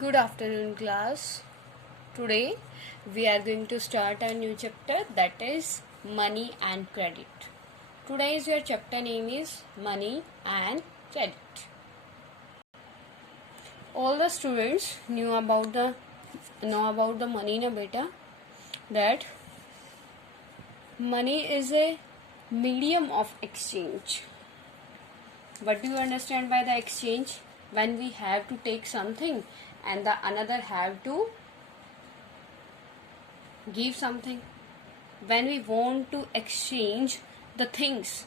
Good afternoon, class. Today we are going to start a new chapter, that is money and credit. Today's your chapter name is money and credit. All the students know about the money na beta, that money is a medium of exchange. What do you understand by the exchange? When we have to take something and the another have to give something. When we want to exchange the things,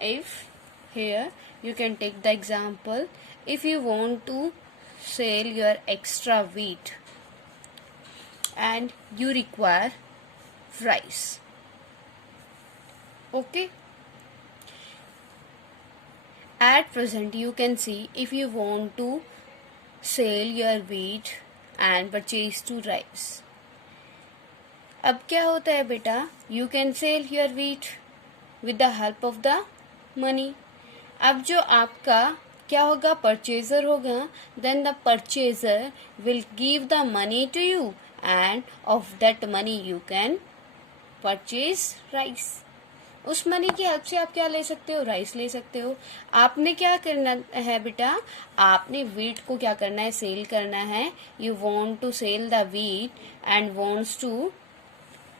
if here you can take the example, if you want to sell your extra wheat and you require rice, okay, at present you can see, if you want to sell your wheat and purchase to rice, अब क्या होता है बेटा, you can sell your wheat with the help of the money. अब जो आपका क्या होगा, परचेजर होगा, then the purchaser will give the money to you and of that money you can purchase rice. उस मनी की हेल्प से आप क्या ले सकते हो, राइस ले सकते हो. आपने क्या करना है बेटा, आपने वीट को क्या करना है, सेल करना है. You want to sell the wheat and wants to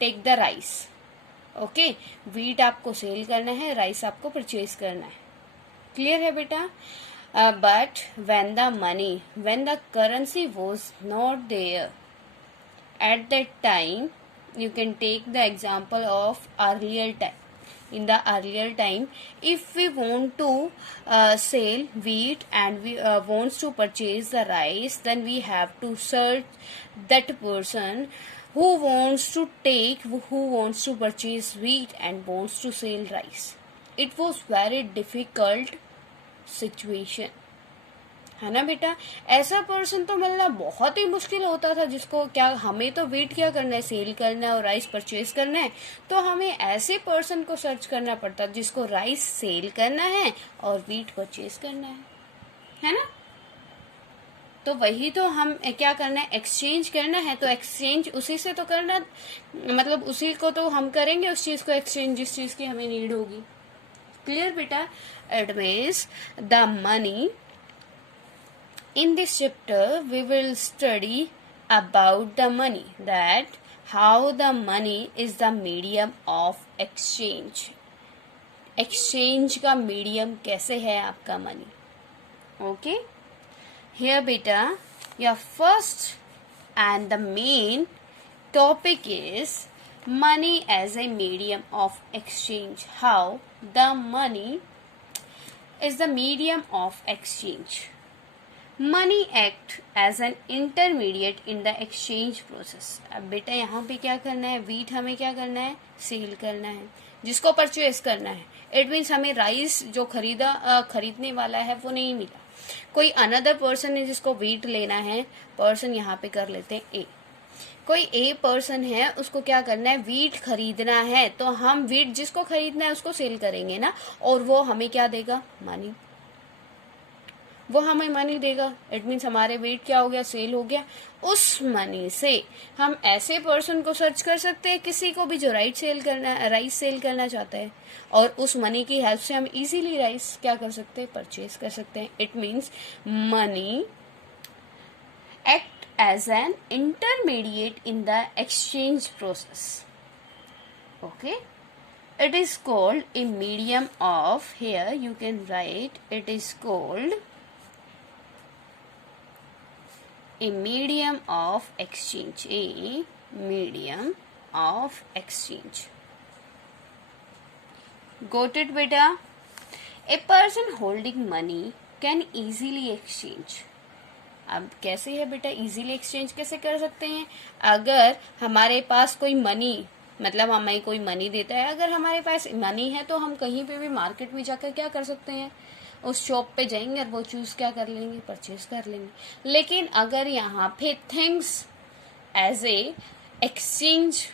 take the rice. Okay, wheat आपको सेल करना है, राइस आपको परचेज करना है. क्लियर है बेटा. But when the currency was not there at that time, you can take the example of earlier time. In the earlier time, if we want to sell wheat and we wants to purchase the rice, then we have to search that person who wants to purchase wheat and wants to sell rice. It was very difficult situation, है ना बेटा. ऐसा person तो मिलना बहुत ही मुश्किल होता था, जिसको क्या, हमें तो वीट क्या करना है, सेल करना है और राइस परचेज करना है. तो हमें ऐसे पर्सन को सर्च करना पड़ता जिसको राइस सेल करना है और वीट परचेज करना है ना. तो वही तो हम क्या करना है, एक्सचेंज करना है. तो एक्सचेंज उसी से तो करना, मतलब उसी को तो हम करेंगे, उस चीज को एक्सचेंज जिस चीज की हमें नीड होगी. क्लियर बेटा. It means the money. In this chapter, we will study about the money, that how the money is the medium of exchange. Exchange का medium कैसे है आपका money. Okay? Here beta, your first and the main topic is money as a medium of exchange. How the money is the medium of exchange. Money act as an intermediate in the exchange process. अब बेटा यहाँ पे क्या करना है, wheat हमें क्या करना है, सेल करना है, जिसको परचेज करना है. इट मीन्स हमें राइस जो खरीदने वाला है वो नहीं मिला, कोई अनदर पर्सन है जिसको वीट लेना है. पर्सन यहाँ पे कर लेते हैं ए. कोई ए पर्सन है, उसको क्या करना है, वीट खरीदना है. तो हम वीट जिसको खरीदना है उसको सेल करेंगे ना, और वो हमें क्या देगा, मनी. वो हमें मनी देगा. इट मीन्स हमारे वेट क्या हो गया, सेल हो गया. उस मनी से हम ऐसे पर्सन को सर्च कर सकते हैं, किसी को भी जो राइस सेल करना चाहता है, और उस मनी की हेल्प से हम इजीली राइस क्या कर सकते हैं, परचेज कर सकते हैं. It means money act as an intermediate in the exchange process. Okay, it is called a medium of, here you can write, it is called a medium of exchange. A medium of exchange. Got it beta. A person holding money can easily exchange. अब कैसे है बेटा, easily exchange कैसे कर सकते हैं. अगर हमारे पास कोई मनी, मतलब हमें कोई मनी देता है, अगर हमारे पास मनी है तो हम कहीं पे भी मार्केट में जाकर क्या कर सकते हैं, उस शॉप पे जाएंगे और वो चूज क्या कर लेंगे, परचेज कर लेंगे. लेकिन अगर यहाँ पे थिंग्स एज ए एक्सचेंज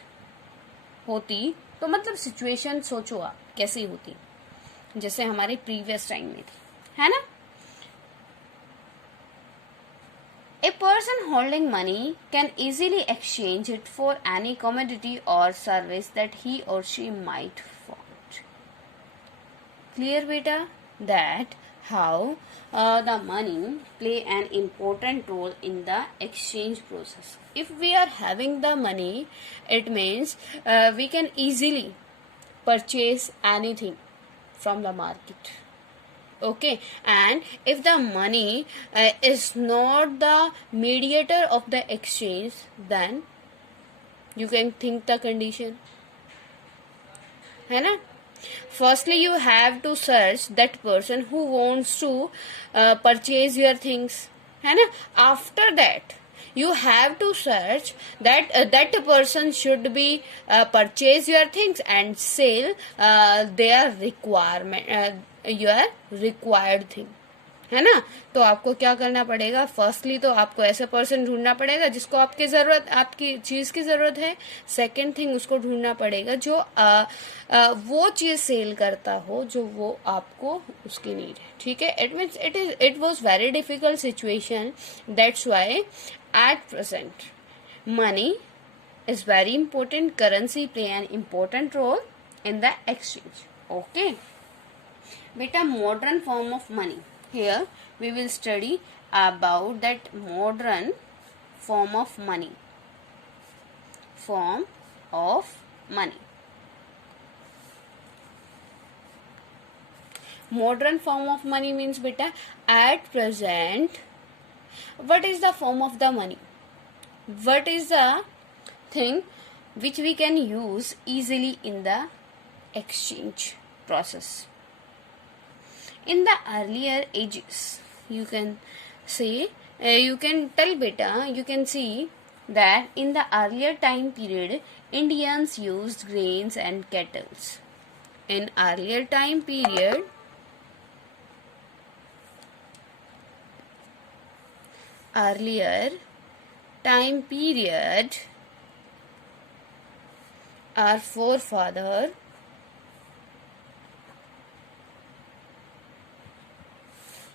होती तो मतलब सिचुएशन सोचो आप कैसी होती, जैसे हमारे प्रीवियस टाइम में थी, है ना. A person holding money can easily exchange it for any commodity or service that he or she might want. Clear beta? That how the money play an important role in the exchange process. If we are having the money, it means we can easily purchase anything from the market. Okay, and if the money is not the mediator of the exchange, then you can think the condition, है ना? Firstly, you have to search that person who wants to purchase your things, है ना? After that, you have to search that that person should be purchase your things and sell their your required thing, है ना? तो आपको क्या करना पड़ेगा? Firstly तो आपको ऐसा पर्सन ढूंढना पड़ेगा जिसको आपकी चीज की जरूरत है. सेकंड थिंग, उसको ढूंढना पड़ेगा जो वो चीज सेल करता हो जो वो आपको उसकी नीड है. ठीक है? It was very difficult situation. That's why at present money is very important. Currency play an important role in the exchange. Okay, beta, modern form of money. Here we will study about that modern form of money. Form of money. Modern form of money means beta, at present, what is the form of the money? What is the thing which we can use easily in the exchange process? In the earlier ages, you can say, you can tell beta, you can see that in the earlier time period, Indians used grains and kettles. In earlier time period, our forefather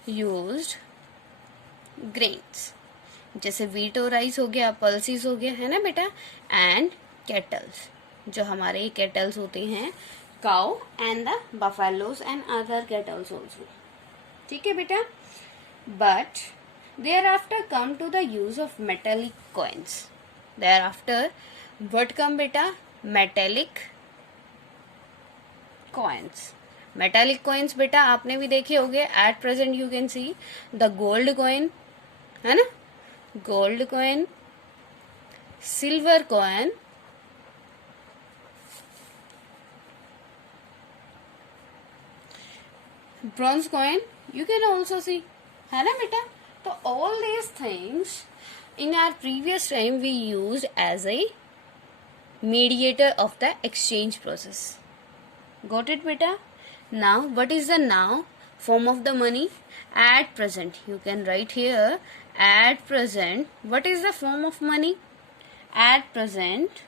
used grains, जैसे wheat और rice हो गया, pulses हो गया, है ना बेटा? And kettles, जो हमारे केटल्स होते हैं, cow and the buffaloes and other cattles also. ठीक है बेटा? But there after come to the use of metallic coins. There after what come बेटा? Metallic coins. मेटालिक कॉइन्स बेटा आपने भी देखे होंगे. At present you can see the gold coin, है ना? Gold coin, silver coin, bronze coin you can also see, है ना बेटा? तो all these things in our previous time we used as a mediator of the exchange process. Got it beta? Now what is the now form of the money? At present, you can write here, at present, what is the form of money? At present,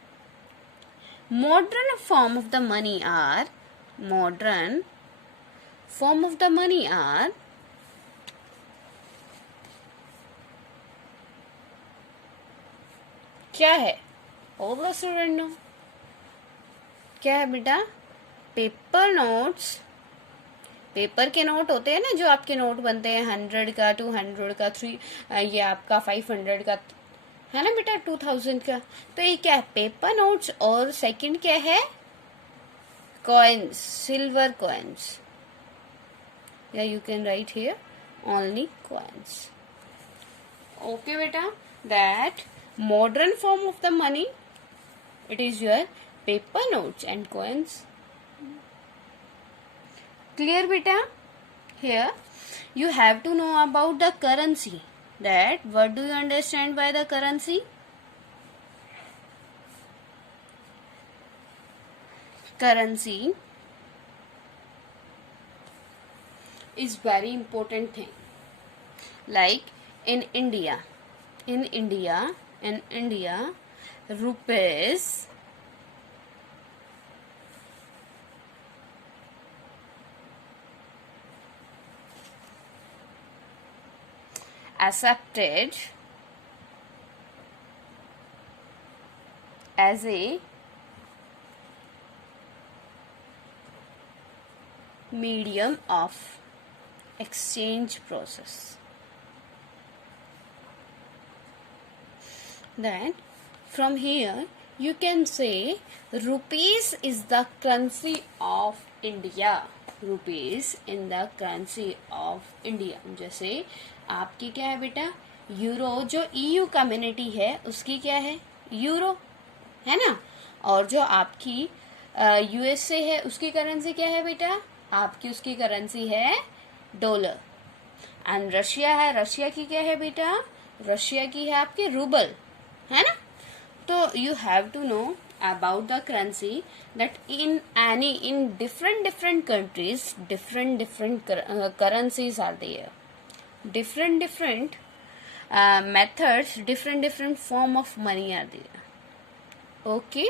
modern form of the money are क्या है? All the student no क्या है बेटा? Paper notes. Paper के note होते हैं ना, जो आपके नोट बनते हैं 100 का, 200 का, 3 ये आपका 500 का, है ना बेटा? 2000 का. तो ये क्या है? Paper notes. और सेकंड क्या है? Coins, silver coins. या you can write here only coins. Okay बेटा? That modern form of the money, it is your paper notes and coins. Clear beta? Here you have to know about the currency. That what do you understand by the currency? Currency is very important thing. Like in India, rupees accepted as a medium of exchange process. Then from here you can say rupees is the currency of India. Rupees in the currency of India. जैसे आपकी क्या है बेटा, euro, जो EU community है उसकी क्या है, यूरो है ना, और जो आपकी USA है उसकी करेंसी क्या है बेटा, आपकी उसकी करेंसी है डॉलर. एंड रशिया है, रशिया की क्या है बेटा, रशिया की है आपकी रूबल, है ना. तो you have to know about the currency that in different countries different currencies are there, different methods, different form of money are there. Okay.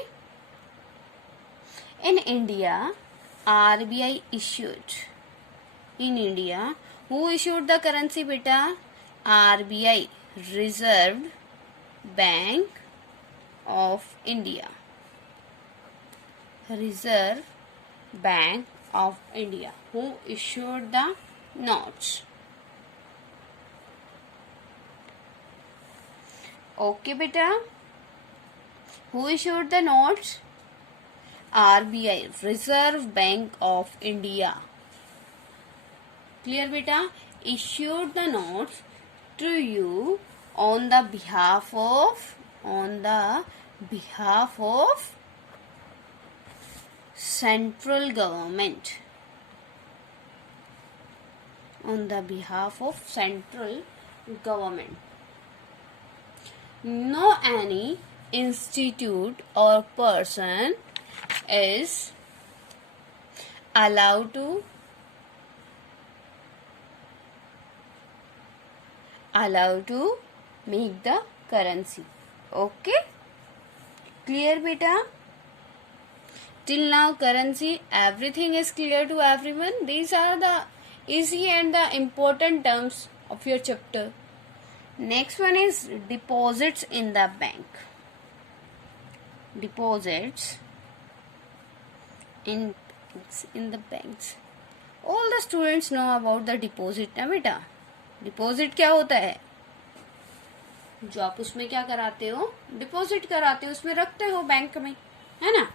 In India, RBI issued. In India, who issued the currency beta? RBI, Reserve Bank of India. Reserve Bank of India, who issued the notes. Okay beta, who issued the notes? RBI, Reserve Bank of India. Clear beta? Issued the notes to you on the behalf of central government. On the behalf of central government. No any institute or person is allowed to make the currency. Okay, clear beta? Till now currency, everything is clear to everyone. These are the easy and the important terms of your chapter. Next one is deposits in the bank. Deposits in the banks. All the students know about the deposit ना बेटा. Deposit क्या होता है, जो आप उसमें क्या कराते हो, डिपॉजिट कराते हो, उसमें रखते हो बैंक में, है ना.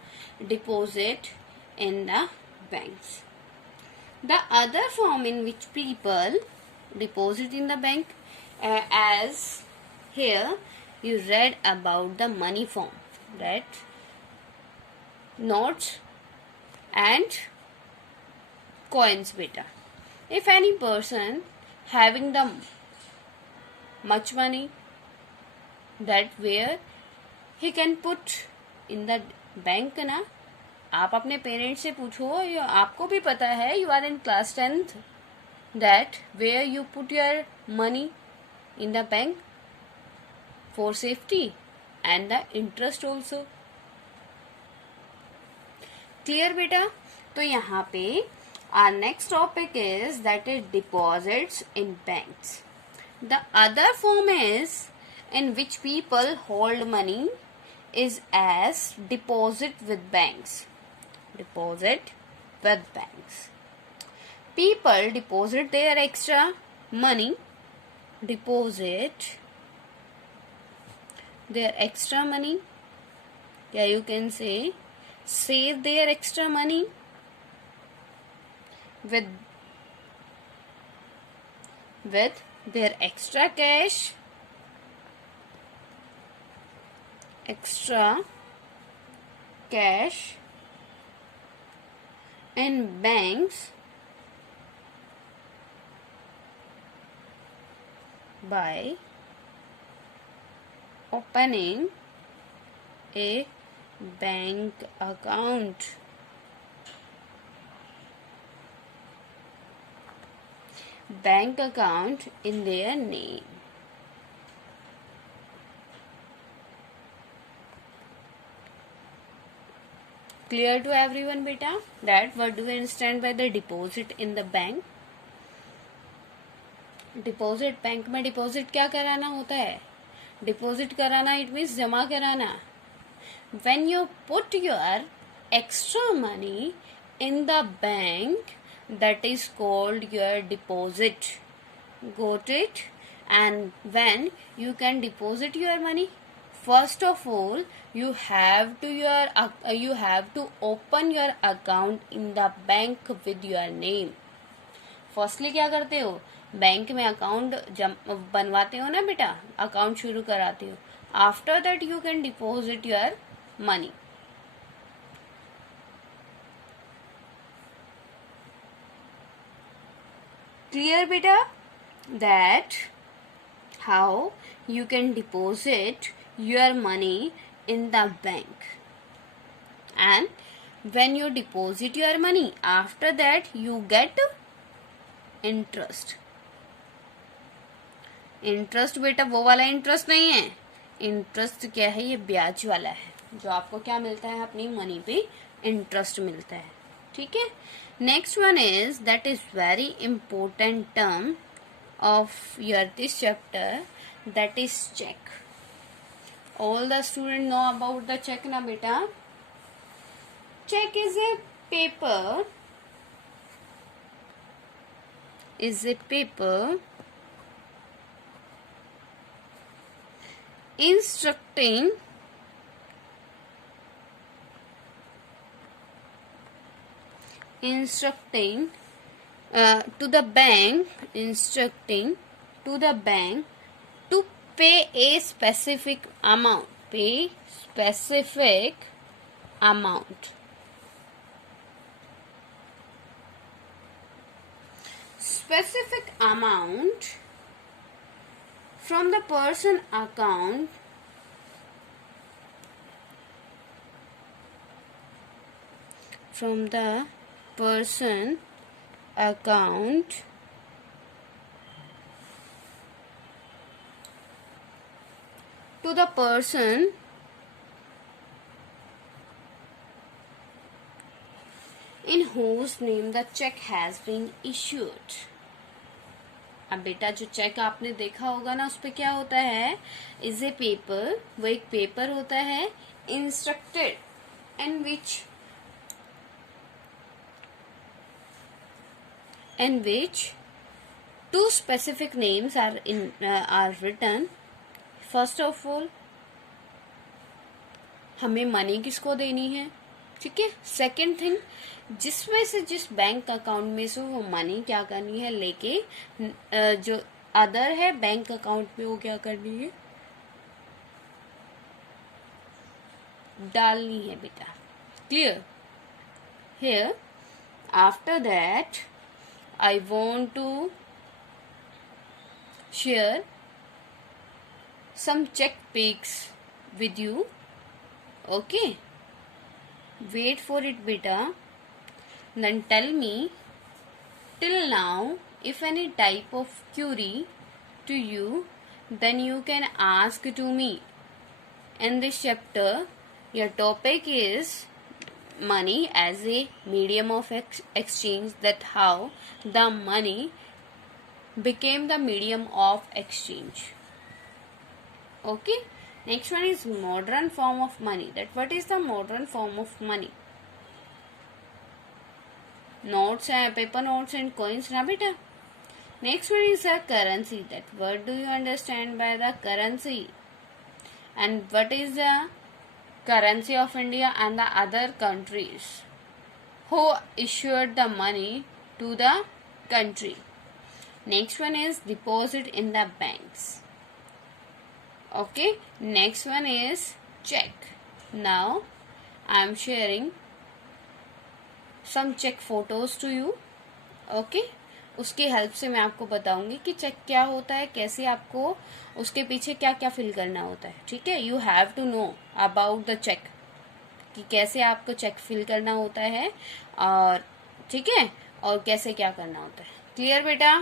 Deposit in the banks. The other form in which people deposit in the bank, as here you read about the money form, that notes and coins beta. If any person having the much money, that where he can put in the bank ना. आप अपने parents से पूछो, या आपको भी पता है, you are in class 10th, that where you put your money in the bank for safety and the interest also. Clear beta? तो यहाँ पे our next topic is that is deposits in banks. The other form is in which people hold money is as deposit with banks. Deposit with banks. People deposit their extra money, deposit their extra money, yeah, you can say save their extra money with their extra cash, in banks by opening a bank account. Bank account in their name. Clear to everyone beta? That what do we understand by the deposit in the bank? Deposit, bank में deposit क्या कराना होता है, deposit कराना, it means जमा कराना. when you put your extra money in the bank, that is called your deposit. Got it? And when you can deposit your money, first of all you have to open your account in the bank with your name. Firstly क्या करते हो, bank में account बनवाते हो ना बेटा, account शुरू कराते हो. After that you can deposit your money. Clear बेटा? That how you can deposit your money in the bank. And when you deposit your money, after that you get interest. Interest बेटा वो वाला interest नहीं है. Interest क्या है, ये ब्याज वाला है, जो आपको क्या मिलता है, अपनी मनी पे इंटरेस्ट मिलता है. ठीक है. Next one is, that is very important term of your this chapter, that is check. All the students know about the check na beta. Check is a paper instructing to the bank, instructing to the bank to pay a specific amount. Specific amount from the person account to the person in whose name the check has been issued. अब बेटा जो check आपने देखा होगा ना, उस पे क्या होता है, इज ए पेपर, वो एक पेपर होता है, instructed, in which two specific names are written. First of all, हमें मनी किसको देनी है. ठीक है. सेकेंड थिंग, जिसमें से जिस बैंक अकाउंट में से वो मनी क्या करनी है, लेके जो अदर है बैंक अकाउंट में, वो क्या करनी है, डालनी है बेटा. Clear? Here after that I want to share some check pics with you. Okay, wait for it beta. Then tell me till now if any type of query to you, then you can ask to me. In this chapter, your topic is money as a medium of exchange, that how the money became the medium of exchange. Okay. Next one is modern form of money. That what is the modern form of money? Notes and paper notes and coins na beta. Next one is a currency. That what do you understand by the currency? And what is the currency of India and the other countries? Who issued the money to the country? Next one is deposit in the banks. Okay. Next one is check. Now I am sharing some check photos to you. Okay. उसकी help से मैं आपको बताऊंगी कि check क्या होता है, कैसे आपको उसके पीछे क्या क्या फिल करना होता है. ठीक है. You have to know about the cheque, कि कैसे आपको चेक फिल करना होता है, और ठीक है, और कैसे क्या करना होता है. क्लियर बेटा?